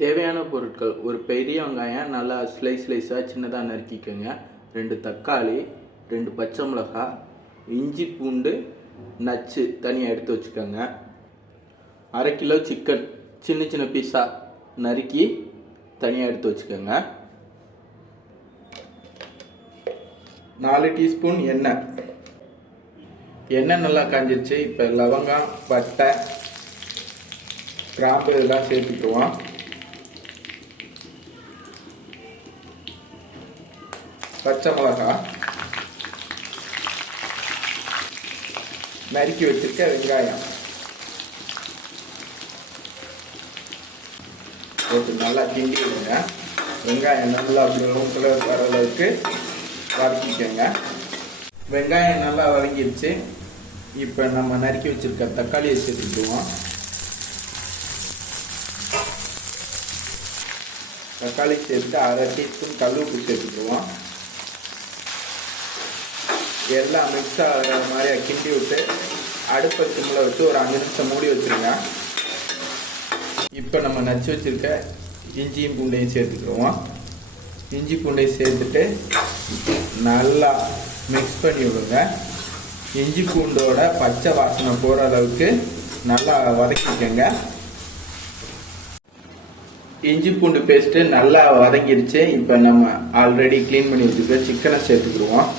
தேவையான பொருட்கள் ஒரு பெரிய வெங்காயம் நல்லா ஸ்லைஸாக சின்னதாக நறுக்கிக்கோங்க, 2 தக்காளி, 2 பச்சை மிளகாய், இஞ்சி பூண்டு நச்சு தனியாக எடுத்து வச்சுக்கோங்க, 1/2 கிலோ சிக்கன் சின்ன சின்ன பீஸாக நறுக்கி தனியாக எடுத்து வச்சுக்கோங்க, 4 டீஸ்பூன் எண்ணெய். எண்ணெய் நல்லா காஞ்சிருச்சு. இப்போ லவங்கம், பட்டை, கிராம்பு இதெல்லாம் சேர்த்துக்குவோம். பச்சை மிளகாய், நறுக்கி வச்சிருக்க வெங்காயம் போட்டு நல்லா கிண்டி விடுங்க. வெங்காயம் நல்லா ப்ரௌன் கலர் வர அளவுக்கு வதக்கிக்கோங்க. வெங்காயம் நல்லா வதங்கிடுச்சு. இப்போ நம்ம நறுக்கி வச்சிருக்க தக்காளியை சேர்த்துக்குவோம். தக்காளி சேர்த்து 1/2 டீஸ்பூன் கல்லுப்பு சேர்த்துக்குவோம். எல்லாம் மிக்ஸ் ஆகிற மாதிரி கிண்டி விட்டு அடுப்பை சிம்மில் வச்சு ஒரு 5 நிமிஷம் மூடி வச்சுருங்க. இப்போ நம்ம நச்சு வச்சுருக்க இஞ்சியும் பூண்டையும் சேர்த்துக்குவோம். இஞ்சி பூண்டையும் சேர்த்துட்டு நல்லா மிக்ஸ் பண்ணி விடுங்க. இஞ்சி பூண்டோட பச்சை வாசனை போகிற அளவுக்கு நல்லா வதக்கிக்கோங்க. இஞ்சி பூண்டு பேஸ்ட்டு நல்லா வதங்கிடுச்சு. இப்போ நம்ம ஆல்ரெடி க்ளீன் பண்ணி வச்சுருக்க சிக்கனை சேர்த்துக்கிடுவோம்.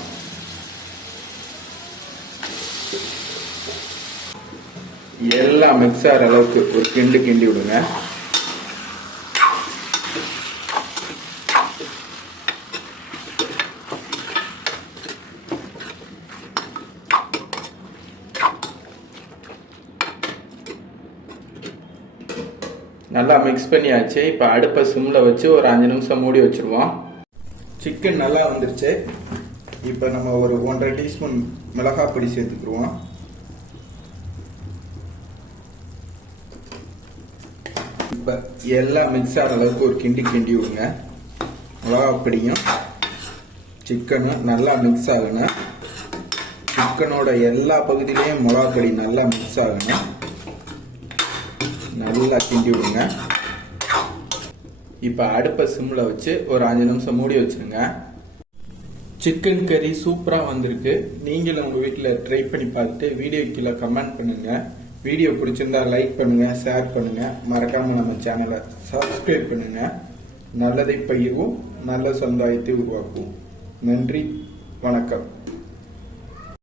எல்லாம் மிக்ஸ் ஆகிற அளவுக்கு ஒரு கிண்டி விடுங்க. நல்லா மிக்ஸ் பண்ணியாச்சு. இப்போ அடுப்பை சிம்மில் வச்சு ஒரு 5 நிமிஷம் மூடி வச்சுருவோம். சிக்கன் நல்லா வந்துருச்சு. இப்போ நம்ம ஒரு 1/2 டீஸ்பூன் மிளகாய் பொடி சேர்த்துக்குருவோம். இப்போ எல்லாம் மிக்ஸ் ஆகிற அளவுக்கு ஒரு கிண்டி விடுங்க. மிளகாய் பொடியும் சிக்கனும் நல்லா மிக்ஸ் ஆகணும். சிக்கனோட எல்லா பகுதியிலையும் மிளகாய் பொடி நல்லா மிக்ஸ் ஆகணும். நல்லா கிண்டி விடுங்க. இப்போ அடுப்பை சிம்மில் வச்சு ஒரு 5 நிமிஷம் மூடி வச்சுருங்க. சிக்கன் கறி சூப்பராக வந்திருக்கு. நீங்களும் உங்கள் வீட்டில் ட்ரை பண்ணி பார்த்துட்டு வீடியோ கீழே கமெண்ட் பண்ணுங்கள். வீடியோ பிடிச்சிருந்தா லைக் பண்ணுங்கள், ஷேர் பண்ணுங்கள். மறக்காமல் நம்ம சேனலை சப்ஸ்கிரைப் பண்ணுங்கள். நல்லதை பகிர்வோம், நல்ல சமுதாயத்தை உருவாக்குவோம். நன்றி, வணக்கம்.